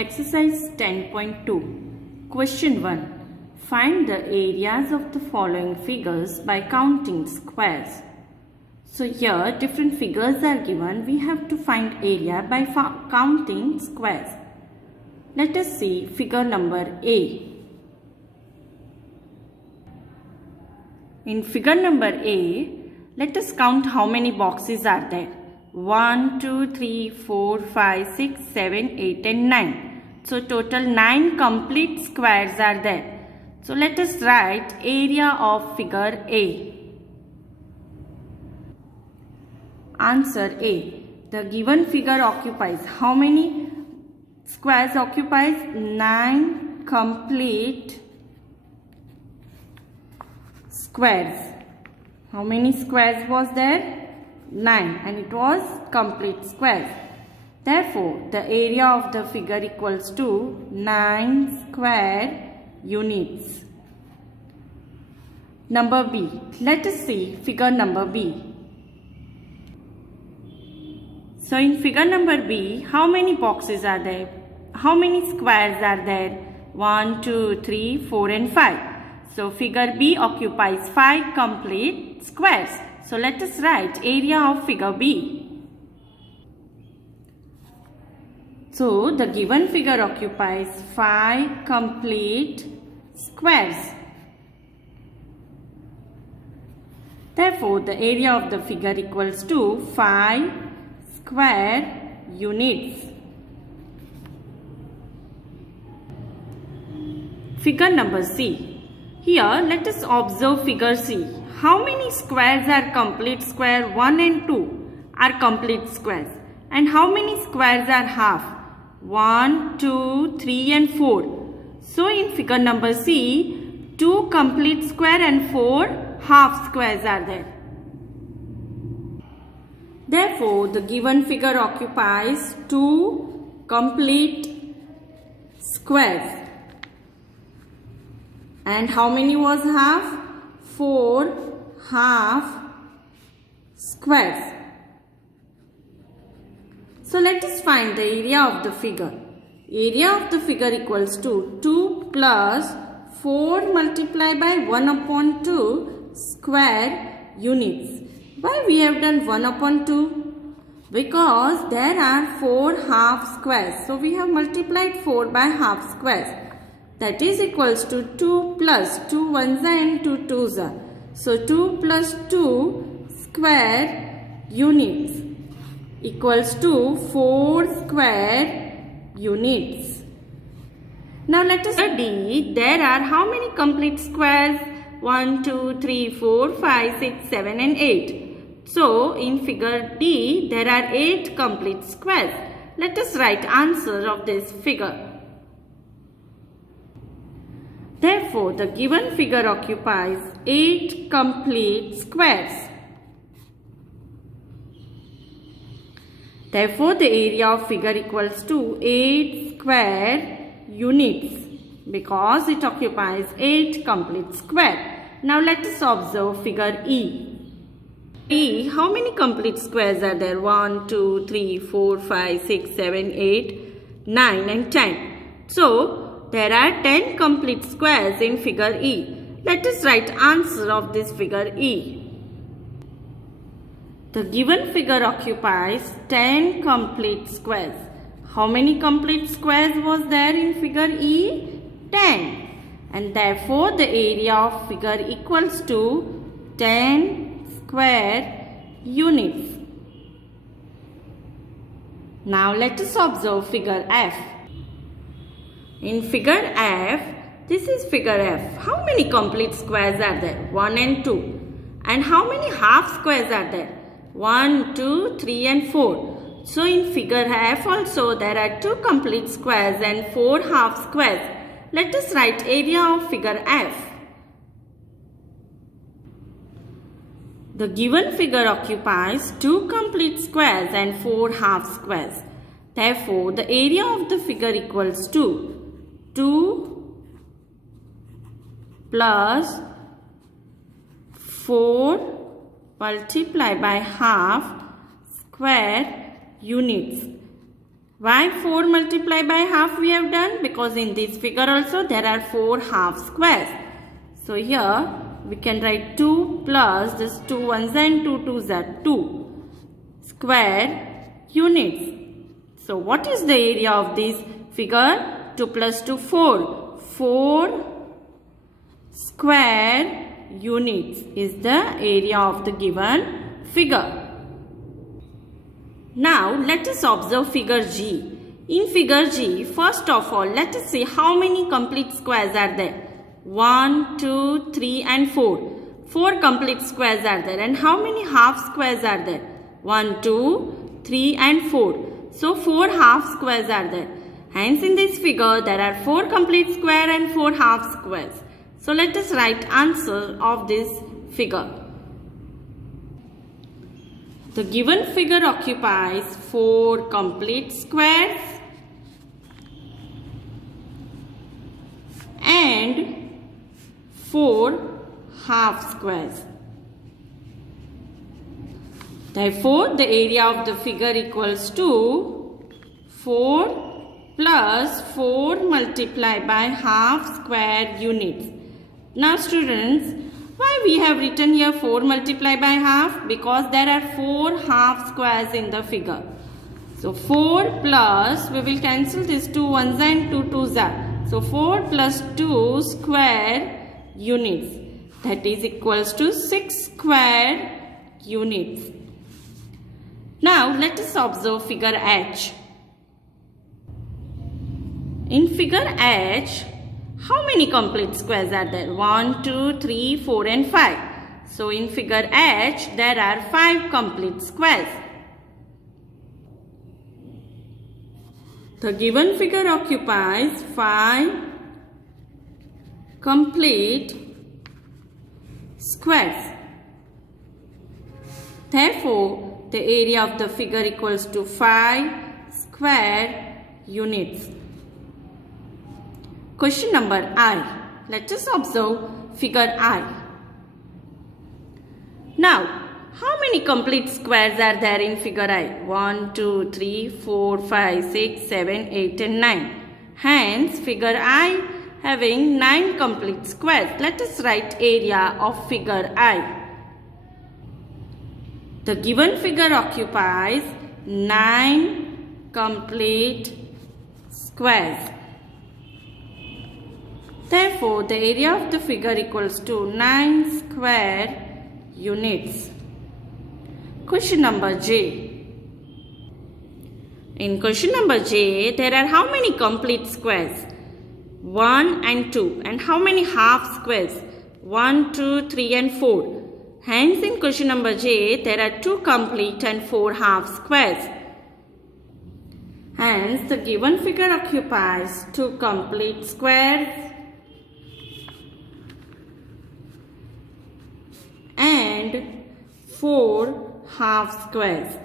Exercise 10.2. Question 1. Find the areas of the following figures by counting squares. So here different figures are given. We have to find area by counting squares. Let us see figure number A. In figure number A, let us count how many boxes are there. 1, 2, 3, 4, 5, 6, 7, 8 and 9. So total 9 complete squares are there. So let us write area of figure A. Answer A. The given figure occupies how many squares occupies? 9 complete squares. How many squares was there? 9, and it was complete squares. Therefore, the area of the figure equals to 9 square units. Number B. Let us see figure number B. So in figure number B, how many boxes are there? How many squares are there? 1, 2, 3, 4 and 5. So figure B occupies 5 complete squares. So let us write area of figure B. So the given figure occupies 5 complete squares. Therefore, the area of the figure equals to 5 square units. Figure number C. Here, let us observe figure C. How many squares are complete square? 1 and 2 are complete squares. And how many squares are half? 1, 2, 3 and 4. So in figure number C, 2 complete square and 4 half squares are there. Therefore, the given figure occupies 2 complete squares. And how many was half? 4 half squares. So let us find the area of the figure. Area of the figure equals to 2 plus 4 multiplied by 1 upon 2 square units. Why we have done 1 upon 2? Because there are 4 half squares. So we have multiplied 4 by half squares. That is equals to 2 plus 2 ones are and 2 twos are. So 2 plus 2 square units equals to 4 square units. Now let us see there are how many complete squares? 1, 2, 3, 4, 5, 6, 7 and 8. So in figure D there are 8 complete squares. Let us write answer of this figure. Therefore, the given figure occupies 8 complete squares. Therefore, the area of figure equals to 8 square units because it occupies 8 complete square. Now, let us observe figure E. E, how many complete squares are there? 1, 2, 3, 4, 5, 6, 7, 8, 9 and 10. So, there are 10 complete squares in figure E. Let us write answer of this figure E. The given figure occupies 10 complete squares. How many complete squares was there in figure E? 10. And therefore the area of figure equals to 10 square units. Now let us observe figure F. In figure F, this is figure F. How many complete squares are there? 1 and 2. And how many half squares are there? 1, 2, 3 and 4. So in figure F also there are 2 complete squares and 4 half squares. Let us write area of figure F. The given figure occupies 2 complete squares and 4 half squares. Therefore, the area of the figure equals to 2 plus 4 multiplied by half square units. Why 4 multiplied by half we have done? Because in this figure also there are 4 half squares. So here we can write 2 plus this 2 ones and 2 twos are 2 square units. So what is the area of this figure? 2 plus 2, 4. 4 square units is the area of the given figure. Now let us observe figure G. In figure G, first of all, let us see how many complete squares are there. 1, 2, 3 and 4. 4 complete squares are there. And how many half squares are there? 1, 2, 3 and 4. So 4 half squares are there. Hence in this figure there are 4 complete square and 4 half squares. So let us write answer of this figure. The given figure occupies 4 complete squares and 4 half squares. Therefore, the area of the figure equals to 4 plus 4 multiplied by half square units. Now students, why we have written here 4 multiplied by half? Because there are 4 half squares in the figure. So 4 plus, we will cancel these 2 ones and 2 twos are. So 4 plus 2 square units. That is equals to 6 square units. Now let us observe figure H. In figure H, how many complete squares are there? 1, 2, 3, 4 and 5. So in figure H, there are 5 complete squares. The given figure occupies 5 complete squares. Therefore, the area of the figure equals to 5 square units. Question number I. Let us observe figure I. Now, how many complete squares are there in figure I? 1, 2, 3, 4, 5, 6, 7, 8 and 9. Hence, figure I having 9 complete squares. Let us write area of figure I. The given figure occupies 9 complete squares. Therefore, the area of the figure equals to 9 square units. Question number J. In question number J, there are how many complete squares? 1 and 2. And how many half squares? 1, 2, 3 and 4. Hence, in question number J, there are 2 complete and 4 half squares. Hence, the given figure occupies 2 complete squares and 4 half squares.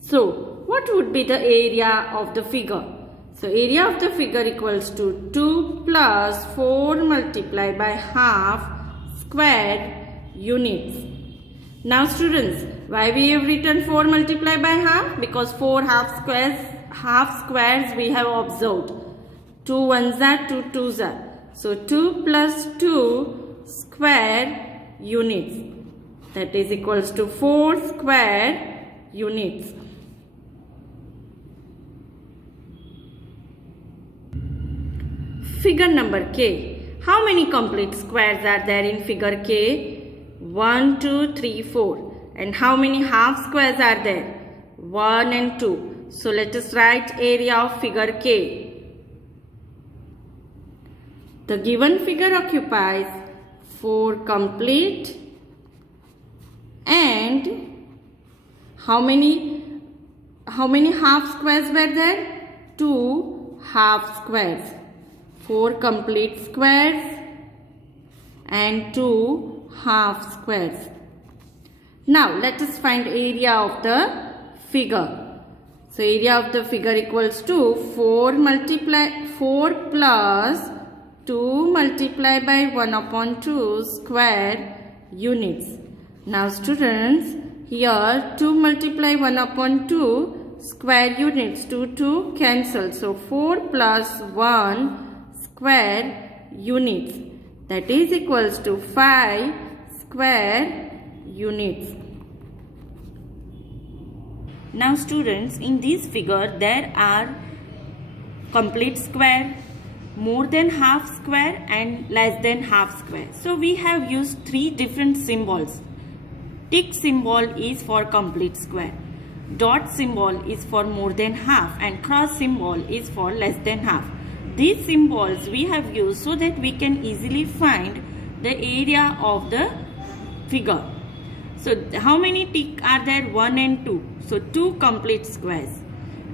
So, what would be the area of the figure? So, area of the figure equals to 2 plus 4 multiplied by half squared units. Now students, why we have written 4 multiplied by half? Because 4 half squares we have observed. 2 ones are, 2 twos are. So 2 plus 2 square units. That is equals to 4 square units. Figure number K. How many complete squares are there in figure K? 1, 2, 3, 4. And how many half squares are there? 1 and 2. So let us write area of figure K. The given figure occupies 4 complete and how many half squares were there? 2 half squares. 4 complete squares and 2 half squares. Now let us find area of the figure. So area of the figure equals to 4 plus 2 multiplied by 1/2 square units. Now students, Here 2 multiply 1 upon 2 square units, 2 cancel. So 4 plus 1 square units, that is equals to 5 square units. Now students, in this figure there are complete square, more than half square and less than half square. So we have used three different symbols. Tick symbol is for complete square, dot symbol is for more than half, and cross symbol is for less than half. These symbols we have used so that we can easily find the area of the figure. So how many tick are there? 1 and 2. So 2 complete squares.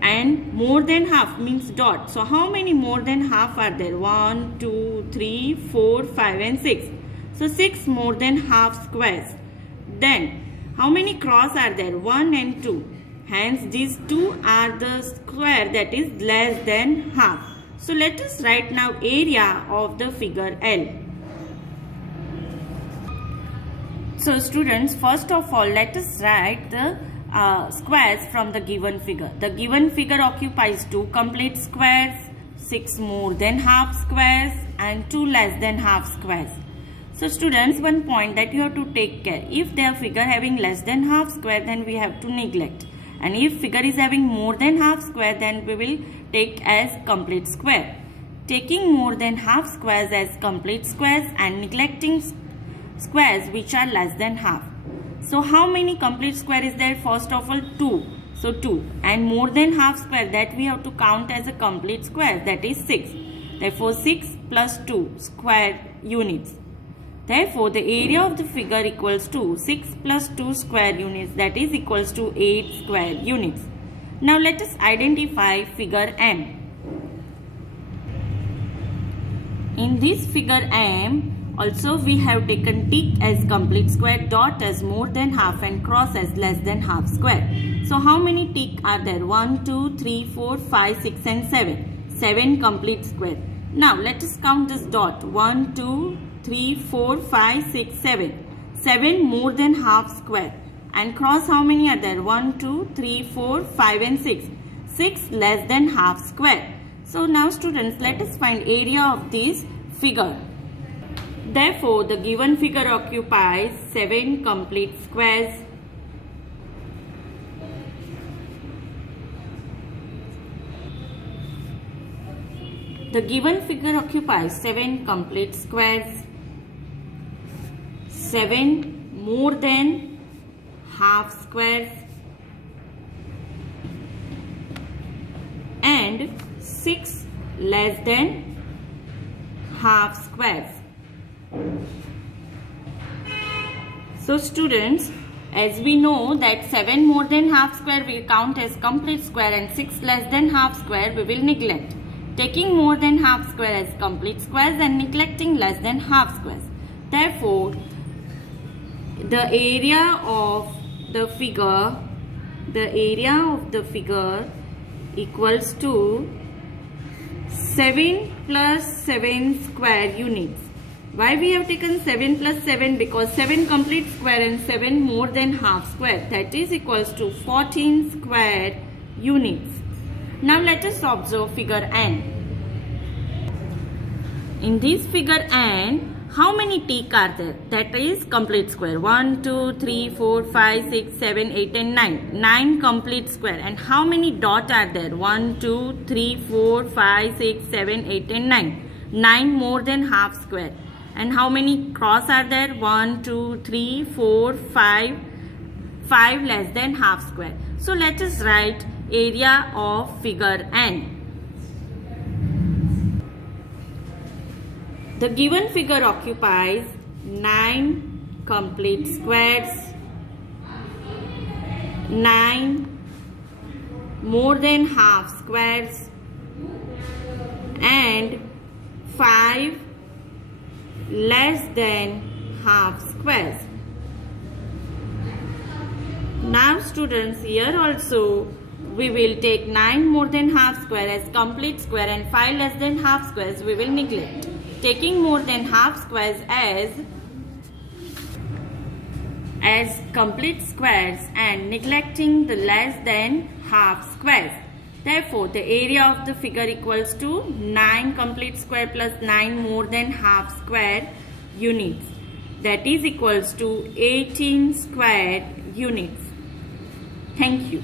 And more than half means dot. So how many more than half are there? 1, 2, 3, 4, 5 and 6. So 6 more than half squares. Then how many cross are there? 1 and 2. Hence these two are the square that is less than half. So let us write now area of the figure L. So students, first of all let us write the squares from the given figure. The given figure occupies 2 complete squares, 6 more than half squares and 2 less than half squares. So students, one point that you have to take care. If their figure having less than half square, then we have to neglect. And if figure is having more than half square, then we will take as complete square. Taking more than half squares as complete squares and neglecting squares which are less than half. So how many complete square is there? First of all 2. So 2. And more than half square, that we have to count as a complete square, that is 6. Therefore 6 plus 2 square units. Therefore the area of the figure equals to 6 plus 2 square units, that is equals to 8 square units. Now let us identify figure M. In this figure M, also we have taken tick as complete square, dot as more than half and cross as less than half square. So how many tick are there? 1, 2, 3, 4, 5, 6 and 7. 7 complete square. Now let us count this dot. 1, 2, 3, 4, 5, 6, 7. 7 more than half square. And cross how many are there? 1, 2, 3, 4, 5 and 6. 6 less than half square. So now students, let us find area of this figure. Therefore the given figure occupies 7 complete squares. The given figure occupies 7 complete squares. 7 more than half squares and 6 less than half squares. So students, as we know that 7 more than half square we count as complete square and 6 less than half square we will neglect. Taking more than half square as complete squares and neglecting less than half squares. Therefore, the area of the figure equals to 7 plus 7 square units. Why we have taken 7 plus 7? Because 7 complete square and 7 more than half square, that is equals to 14 square units. Now let us observe figure N. In this figure N, how many tick are there? That is complete square. 1, 2, 3, 4, 5, 6, 7, 8 and 9. 9 complete square. And how many dot are there? 1, 2, 3, 4, 5, 6, 7, 8 and 9. 9 more than half square. And how many cross are there? 1, 2, 3, 4, 5. 5 less than half square. So let us write area of figure N. The given figure occupies 9 complete squares, 9 more than half squares and 5 less than half squares. Now students, here also we will take 9 more than half square as complete square and 5 less than half squares we will neglect. Taking more than half squares as as complete squares and neglecting the less than half squares. Therefore, the area of the figure equals to 9 complete square plus 9 more than half square units. That is equals to 18 square units. Thank you.